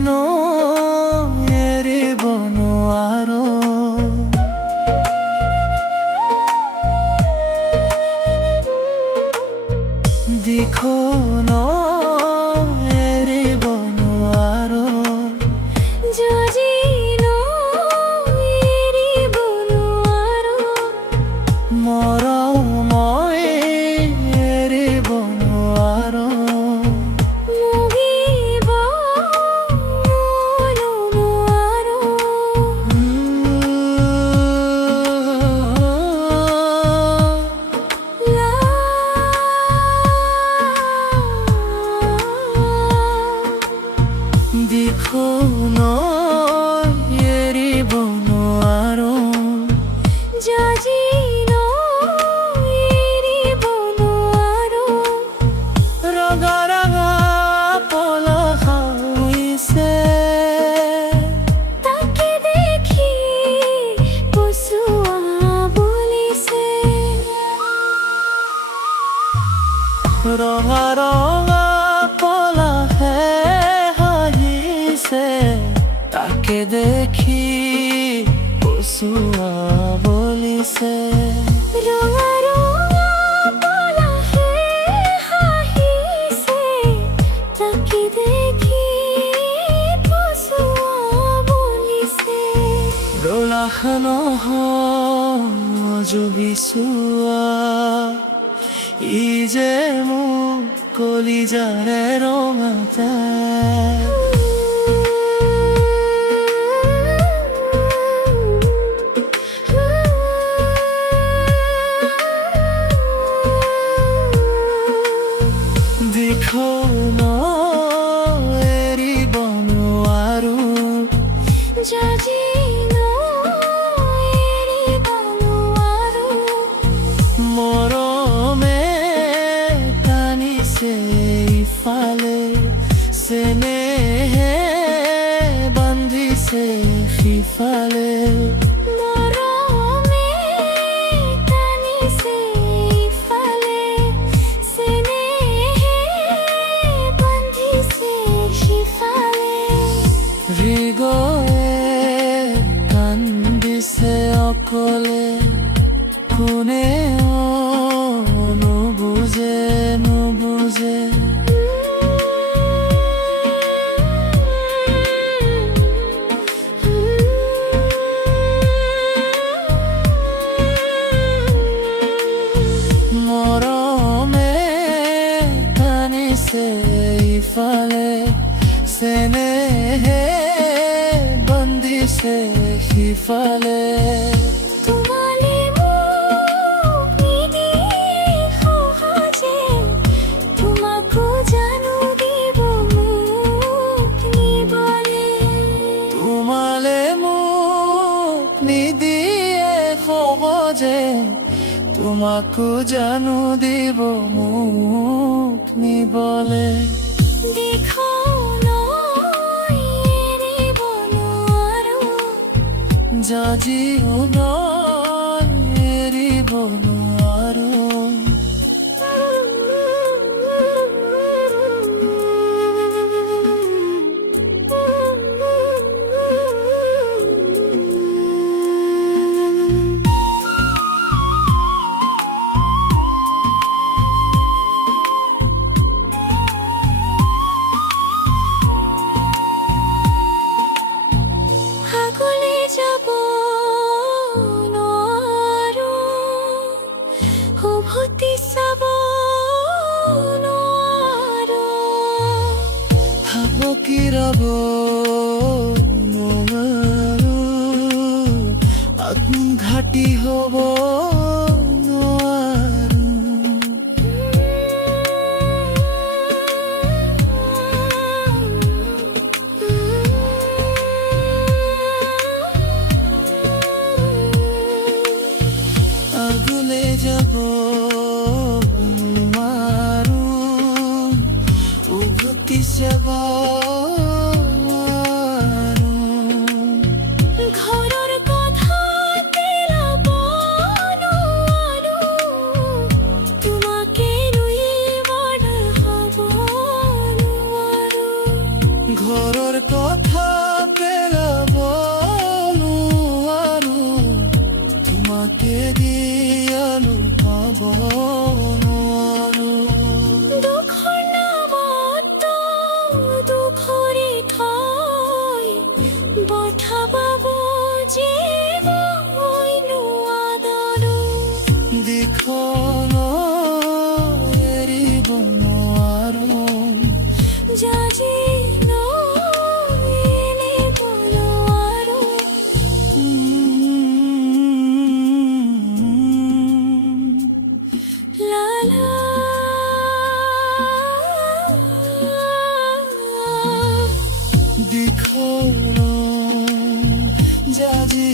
ন এৰিব নোৱাৰো দিখনো এৰিব নোৱাৰো যদি ন এৰিব নোৱাৰো মৰম এৰিব নোৱাৰো মুগিব নোৱাৰো দিখনো এৰিব নোৱাৰো যদি ন এৰিব নোৱাৰো ৰঙা ৰঙা পলস হৈছে তাকে দেখি পচুৱা বুলিছে ৰঙা ৰঙা পলসে হাঁহিছে তাকে দেখি পচুৱা বলিছে ৰঙা ৰঙা পলসে হাঁহিছে তাকে দেখি পচুৱা বুলিছে দোলাখ জুবিছোৱা ই যে মোক কলিজাৰে ৰঙাতে দিখনো এৰিব নোৱাৰো যদি ন এৰিব নোৱাৰো মৰমে টানিছে ইফালে চেনেহে বান্ধিছে সিফালে মৰমে টানিছে ইফালে চেনেহে বান্ধিছে সিফালে হৃদয়ে কান্দিছে অকলে কোনে নুবুজে নুবুজে মৰমে টানিছে ইফালে চেনেহে বান্ধিছে সিফালে তোমালে মোক নিদিয়ে সহজে তোমাকো জানো দিব মোক নিবলে তোমালে মোক নিদিয়ে সহজে তোমাকো জানো দিব মোক নিবলে দিখনো এৰিব নোৱাৰো যদিও ন এৰিব নোৱাৰো আগলে যাব নোৱাৰো উভতি চাব নোৱাৰো থাকি ৰব নোৱাৰো আত্মঘাতী হ'ব নোৱাৰো আগলে যাব নোৱাৰো উভতি চাব নোৱাৰো ঘৰৰ কথা পেলাব নোৱাৰো সাগৰৰ কথা পেলাবনো আৰু তোমাকে দিয়ানো পাব নোৱাৰো দুখৰ নামত দুখৰি থৈ বঠাবাব জীৱ নোৱাৰো দিখন এৰিব নোৱাৰো যাজি এৰিব নোৱাৰো লা লা দিখন জাজি